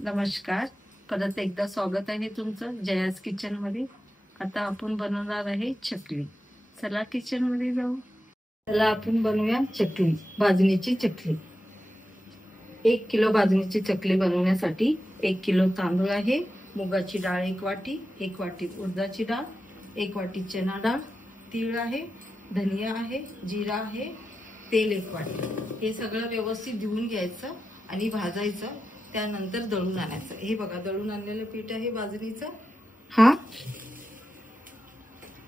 नमस्कार, परत एकदा स्वागत आहे तुमचं जयास किचन मध्ये। आता आपण बनवणार आहे चकली। चला किचन मध्ये जाऊ। चला आपण बनवूया चकली, भाजणीची चकली। 1 किलो भाजणीची चकली बनवण्यासाठी 1 किलो तांदूळ आहे, मुगाची डाळ 1 वाटी, 1 वाटी उडदाची डाळ, 1 वाटी चना डाळ, तीळ आहे, धनिया आहे, जीरा आहे, तेल 1 वाटी। हे सगळं व्यवस्थित धुवून घ्यायचं आणि भाजायचं, त्यानंतर दळून आणायचं। हे बघा दळून आणलेलं पीठ आहे भाजणीचं हा।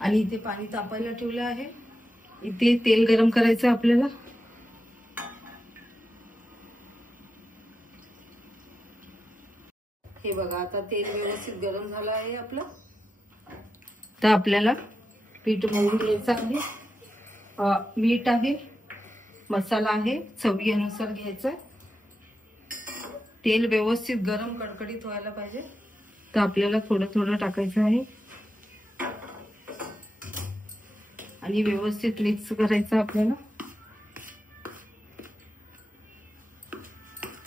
आणि इथे पाणी तापायला ठेवलं आहे। इथे तेल गरम करायचं आपल्याला। हे बघा आता तेल व्यवस्थित गरम झालं आहे आपलं। तर आपल्याला पीठ मळून घ्यायचं आहे। मीठ आहे, मसाला आहे, चवीनुसार घ्यायचं। तेल व्यवस्थित गरम कडकडीत व्हायला पाहिजे, तर आपल्याला थोडं थोडं टाकायचं आहे आणि व्यवस्थित मिक्स करायचं आपल्याला।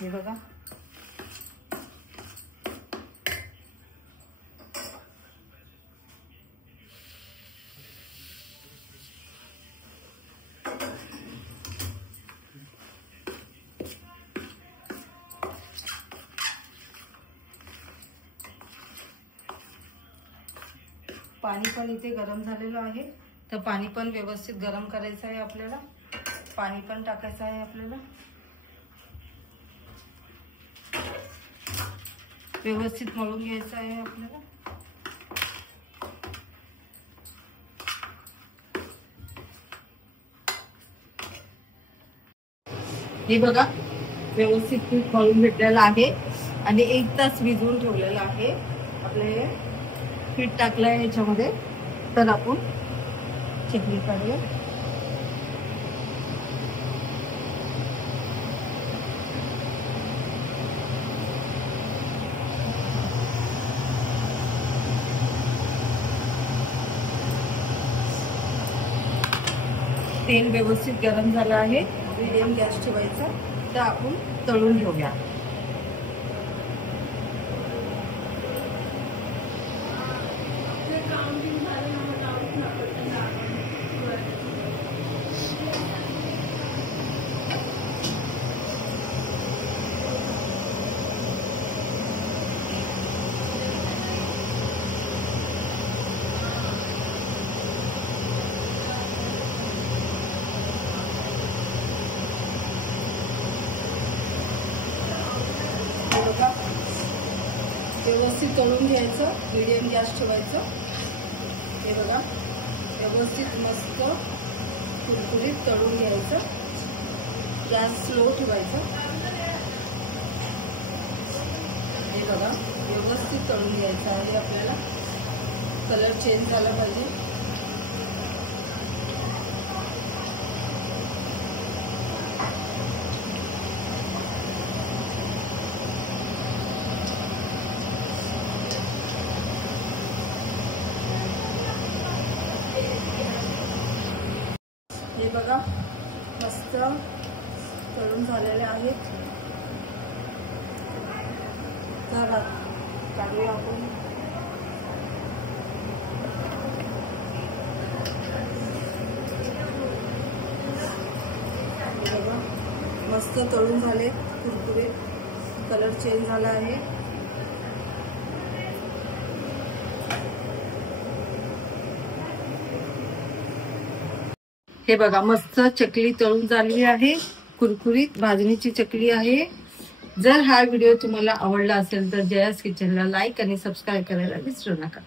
हे बघा पाणी पण इथे गरम झालेलं आहे, तर पाणी पण व्यवस्थित गरम करायचं आहे आपल्याला। पाणी पण टाकायचं आहे आपल्याला, व्यवस्थित मळून घ्यायचं आहे आपल्याला। हे बघा व्यवस्थित पीठ मळून घेतलेलं आहे आणि 1 तास भिजवून ठेवलेलं आहे। आपले पीठ टाकलंय याच्यामध्ये, तर आपण चकली काढूया। तेल व्यवस्थित गरम झालं आहे, मीडियम गॅस ठेवायचा, तर आपण तळून घेऊया। व्यवस्थित तळून घ्यायचं, मीडियम गॅस ठेवायचं। हे बघा व्यवस्थित मस्त कुरकुरीत तळून घ्यायचं, गॅस स्लो ठेवायचा। हे बघा व्यवस्थित तळून घ्यायचं आहे आपल्याला, कलर चेंज झाला पाहिजे। हे बघा मस्त तळून झालेले आहेत, तर काढूया आपण। हे बघा मस्त तळून झाले, कुरकुरे, कलर चेंज झाला आहे। हे बघा मस्त चकली तळून झाली आहे, कुरकुरीत भाजणीची चकली आहे। जर हा व्हिडिओ तुम्हाला आवडला असेल तर जयास किचनला लाईक आणि सबस्क्राईब करायला विसरू नका।